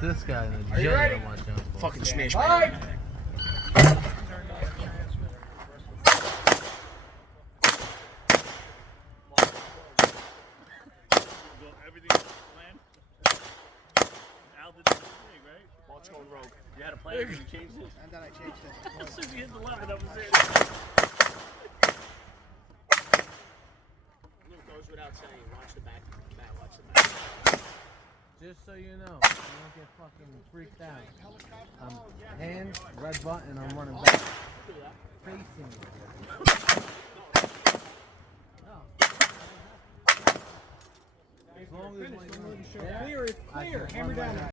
this guy in the gym I want to Fucking smash me. What's going rogue? You had a plan, you changed it? And then I changed it. As soon as you hit the 11, that was it. Luke goes without saying, watch the back, watch the back. Just so you know, you don't get fucking freaked out. I'm hands, red button, I'm running back. Facing you. No. As long as Clear, hammer down.